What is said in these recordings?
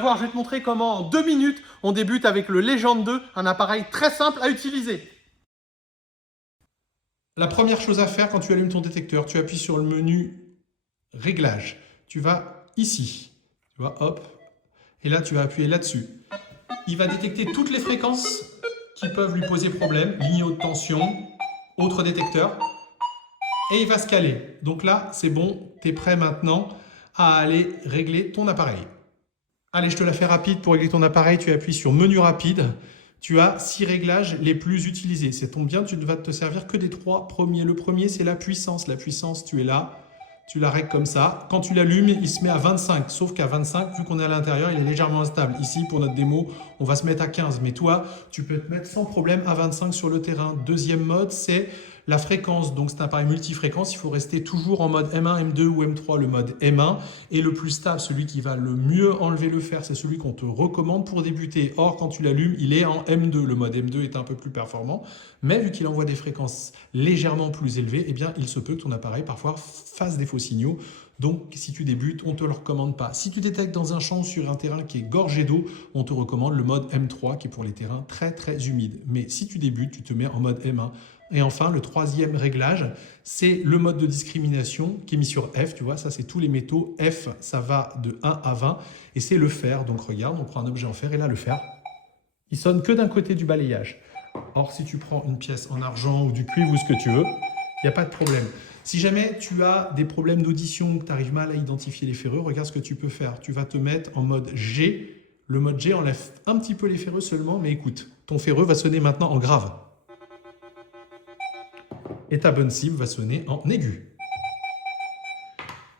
Je vais te montrer comment en 2 minutes, on débute avec le Legend 2, un appareil très simple à utiliser. La première chose à faire quand tu allumes ton détecteur, tu appuies sur le menu Réglages. Tu vas ici, tu vois, hop, et là tu vas appuyer là-dessus. Il va détecter toutes les fréquences qui peuvent lui poser problème, ligne haute tension, autre détecteur, et il va se caler. Donc là, c'est bon, tu es prêt maintenant à aller régler ton appareil. Allez, je te la fais rapide. Pour régler ton appareil, tu appuies sur menu rapide. Tu as 6 réglages les plus utilisés. Ça tombe bien, tu ne vas te servir que des 3 premiers. Le premier, c'est la puissance. La puissance, tu es là, tu la règles comme ça. Quand tu l'allumes, il se met à 25. Sauf qu'à 25, vu qu'on est à l'intérieur, il est légèrement instable. Ici, pour notre démo, on va se mettre à 15. Mais toi, tu peux te mettre sans problème à 25 sur le terrain. Deuxième mode, c'est la fréquence. Donc, c'est un appareil multifréquence. Il faut rester toujours en mode M1, M2 ou M3, le mode M1. Et le plus stable, celui qui va le mieux enlever le fer, c'est celui qu'on te recommande pour débuter. Or, quand tu l'allumes, il est en M2. Le mode M2 est un peu plus performant. Mais vu qu'il envoie des fréquences légèrement plus élevées, eh bien, il se peut que ton appareil, parfois, fasse des faux signaux. Donc, si tu débutes, on ne te le recommande pas. Si tu détectes dans un champ sur un terrain qui est gorgé d'eau, on te recommande le mode M3 qui est pour les terrains très, très humides. Mais si tu débutes, tu te mets en mode M1. Et enfin, le troisième réglage, c'est le mode de discrimination qui est mis sur F. Tu vois, ça, c'est tous les métaux. F, ça va de 1 à 20. Et c'est le fer. Donc, regarde, on prend un objet en fer. Et là, le fer, il sonne que d'un côté du balayage. Or, si tu prends une pièce en argent ou du cuivre ou ce que tu veux, il n'y a pas de problème. Si jamais tu as des problèmes d'audition ou que tu arrives mal à identifier les ferreux, regarde ce que tu peux faire. Tu vas te mettre en mode G. Le mode G enlève un petit peu les ferreux seulement, mais écoute, ton ferreux va sonner maintenant en grave. Et ta bonne cible va sonner en aigu.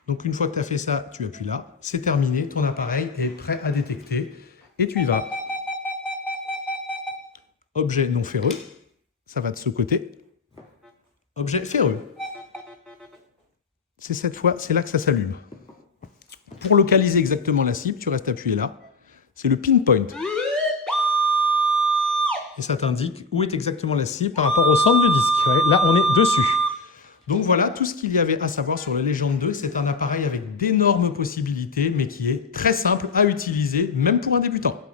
Donc une fois que tu as fait ça, tu appuies là, c'est terminé, ton appareil est prêt à détecter et tu y vas. Objet non ferreux, ça va de ce côté. Objet ferreux. C'est cette fois, c'est là que ça s'allume. Pour localiser exactement la cible, tu restes appuyé là. C'est le pinpoint. Et ça t'indique où est exactement la cible par rapport au centre du disque. Ouais, là, on est dessus. Donc voilà tout ce qu'il y avait à savoir sur le Legend 2. C'est un appareil avec d'énormes possibilités, mais qui est très simple à utiliser, même pour un débutant.